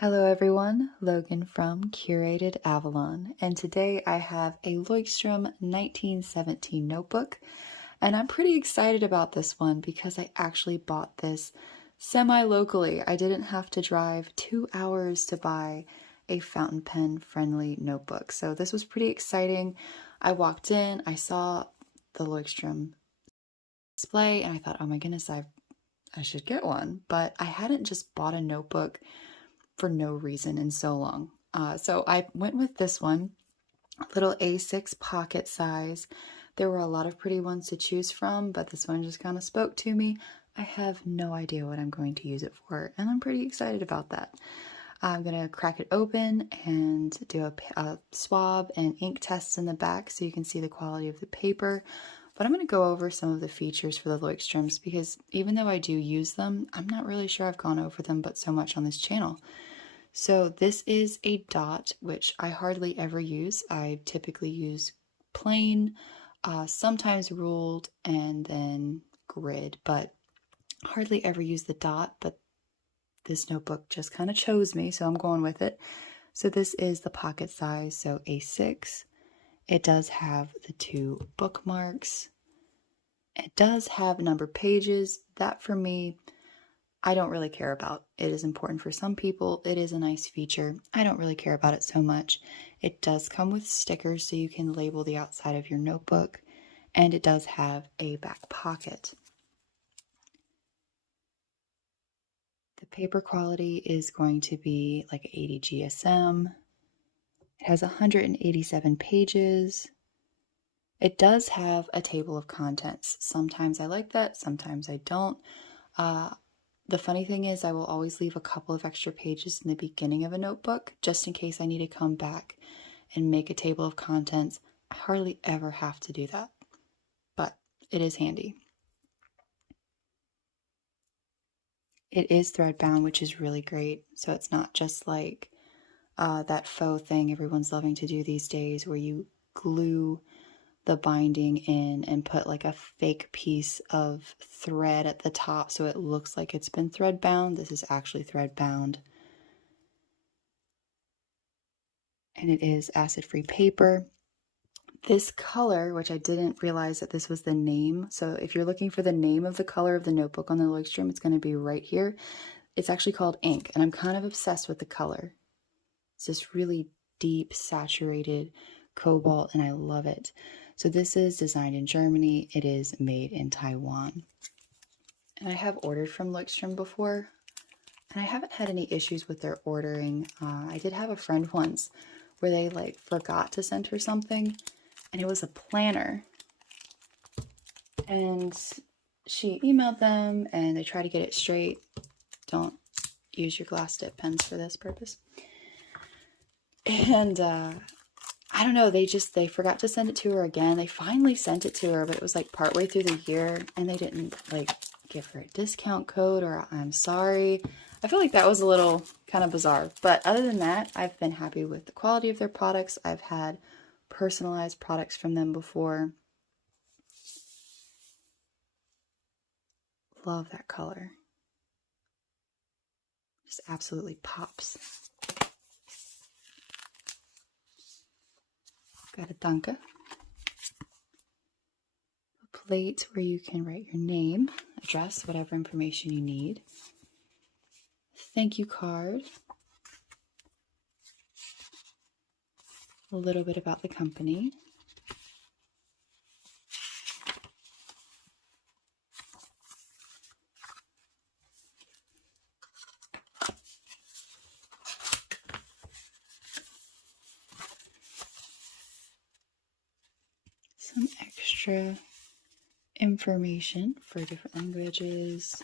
Hello everyone, Logan from Curated Avalon, and today I have a Leuchtturm 1917 notebook, and I'm pretty excited about this one because I actually bought this semi-locally. I didn't have to drive 2 hours to buy a fountain pen friendly notebook, so this was pretty exciting. I walked in, I saw the Leuchtturm display, and I thought, oh my goodness, I should get one, but I hadn't just bought a notebook for no reason in so long. So I went with this one, little A6 pocket size. There were a lot of pretty ones to choose from, but this one just kind of spoke to me. I have no idea what I'm going to use it for, and I'm pretty excited about that. I'm going to crack it open and do a swab and ink tests in the back so you can see the quality of the paper. But I'm going to go over some of the features for the Leuchtturms because even though I do use them, I'm not really sure I've gone over them but so much on this channel. So this is a dot, which I hardly ever use. I typically use plain, sometimes ruled, and then grid, but hardly ever use the dot, but this notebook just kind of chose me, so I'm going with it. So this is the pocket size, so A6. It does have the 2 bookmarks. It does have numbered pages. That for me, I don't really care about. It is important for some people. It is a nice feature. I don't really care about it so much. It does come with stickers so you can label the outside of your notebook, and it does have a back pocket. The paper quality is going to be like 80 GSM. It has 187 pages. It does have a table of contents. Sometimes I like that, sometimes I don't. The funny thing is I will always leave a couple of extra pages in the beginning of a notebook just in case I need to come back and make a table of contents. I hardly ever have to do that, but it is handy. It is thread bound, which is really great. So it's not just like that faux thing everyone's loving to do these days where you glue the binding in and put like a fake piece of thread at the top so it looks like it's been thread bound. This is actually thread bound. And it is acid-free paper. This color, which I didn't realize that this was the name, so if you're looking for the name of the color of the notebook on the Leuchtturm, it's going to be right here. It's actually called ink, and I'm kind of obsessed with the color. It's this really deep, saturated cobalt, and I love it. So this is designed in Germany. It is made in Taiwan. And I have ordered from Leuchtturm before, and I haven't had any issues with their ordering. I did have a friend once where they like forgot to send her something, and it was a planner. And she emailed them, and they tried to get it straight. Don't use your glass dip pens for this purpose. And I don't know, they forgot to send it to her again. They finally sent it to her, but it was like partway through the year, and they didn't like give her a discount code or I'm sorry. I feel like that was a little kind of bizarre, but other than that, I've been happy with the quality of their products. I've had personalized products from them before. Love that color. Just absolutely pops. Got a danke. A plate where you can write your name, address, whatever information you need. Thank you card. A little bit about the company. Some extra information for different languages.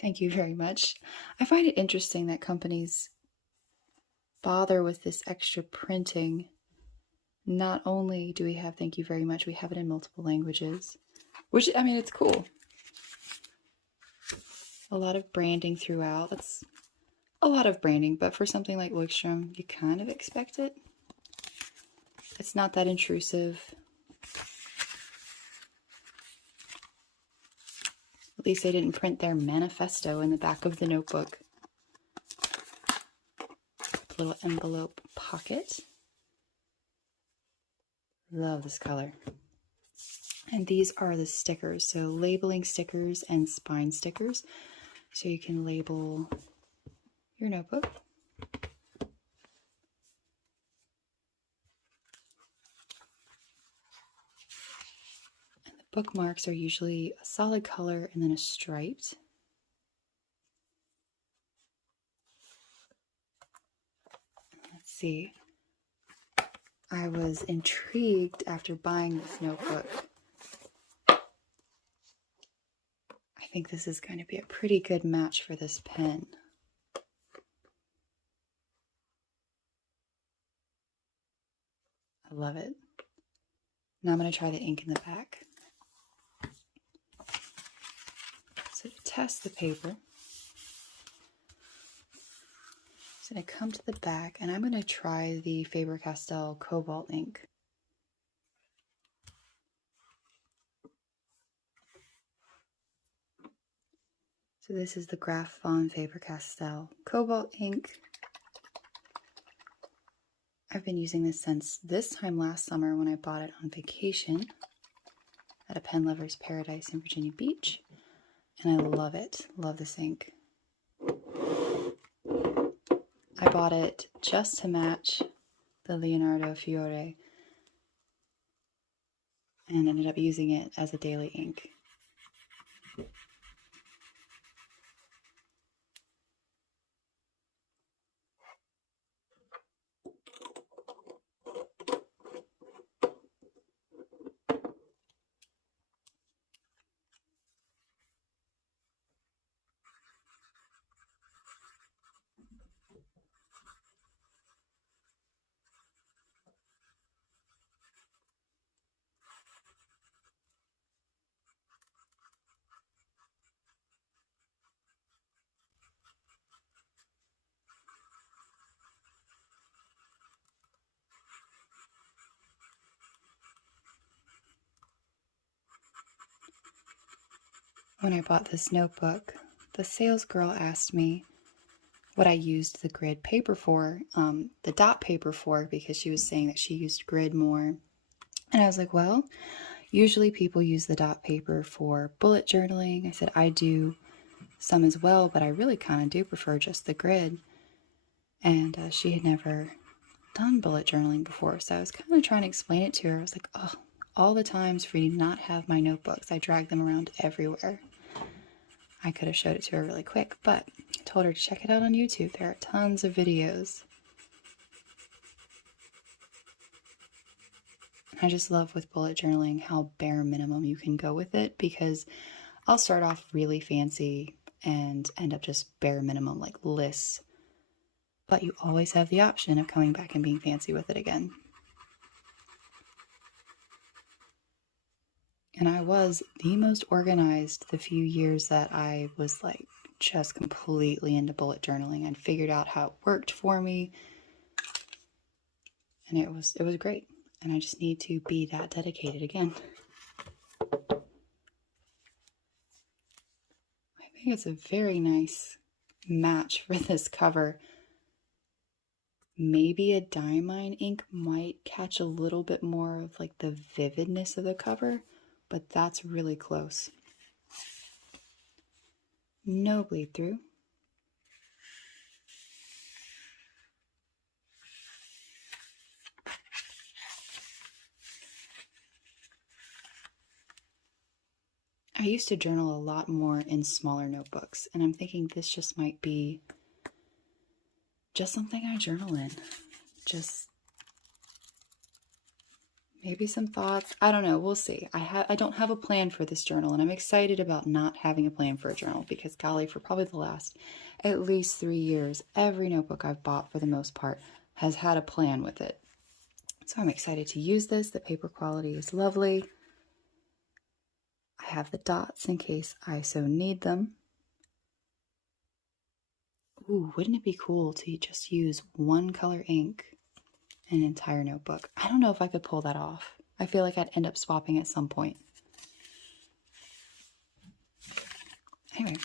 Thank you very much. I find it interesting that companies bother with this extra printing. Not only do we have thank you very much, we have it in multiple languages, which, I mean, it's cool. A lot of branding throughout. That's a lot of branding, but for something like Leuchtturm, you kind of expect it. It's not that intrusive. At least they didn't print their manifesto in the back of the notebook. Little envelope pocket. Love this color. And these are the stickers, so labeling stickers and spine stickers. So you can label your notebook. And the bookmarks are usually a solid color and then a striped. Let's see. I was intrigued after buying this notebook. I think this is going to be a pretty good match for this pen. I love it. Now I'm going to try the ink in the back. So to test the paper, I'm going to come to the back and I'm going to try the Faber-Castell Cobalt ink. So this is the Graf von Faber-Castell Cobalt ink. I've been using this since this time last summer when I bought it on vacation at a Pen Lover's Paradise in Virginia Beach. And I love it. Love this ink. I bought it just to match the Leonardo Furore and ended up using it as a daily ink. When I bought this notebook, the sales girl asked me what I used the grid paper for, the dot paper for, because she was saying that she used grid more. And I was like, well, usually people use the dot paper for bullet journaling. I said, I do some as well, but I really kind of do prefer just the grid. And she had never done bullet journaling before, so I was kind of trying to explain it to her. I was like, oh, all the times for you to not have my notebooks, I drag them around everywhere. I could have showed it to her really quick, but I told her to check it out on YouTube. There are tons of videos. I just love with bullet journaling how bare minimum you can go with it, because I'll start off really fancy and end up just bare minimum, like lists. But you always have the option of coming back and being fancy with it again. And I was the most organized the few years that I was like just completely into bullet journaling and figured out how it worked for me. And it was great. And I just need to be that dedicated again. I think it's a very nice match for this cover. Maybe a Diamine ink might catch a little bit more of like the vividness of the cover, but that's really close. No bleed through. I used to journal a lot more in smaller notebooks, and I'm thinking this just might be just something I journal in. Just maybe some thoughts. I don't know. We'll see. I don't have a plan for this journal, and I'm excited about not having a plan for a journal because, golly, for probably the last at least 3 years, every notebook I've bought for the most part has had a plan with it. So I'm excited to use this. The paper quality is lovely. I have the dots in case I so need them. Ooh, wouldn't it be cool to just use one color ink an entire notebook. I don't know if I could pull that off. I feel like I'd end up swapping at some point. Anyway,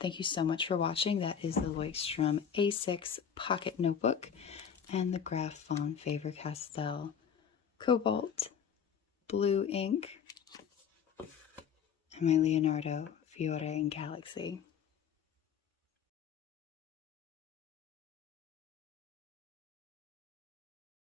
thank you so much for watching. That is the Leuchtturm A6 Pocket Notebook and the Graf von Faber-Castell Cobalt Blue ink and my Leonardo Furore in Galaxy.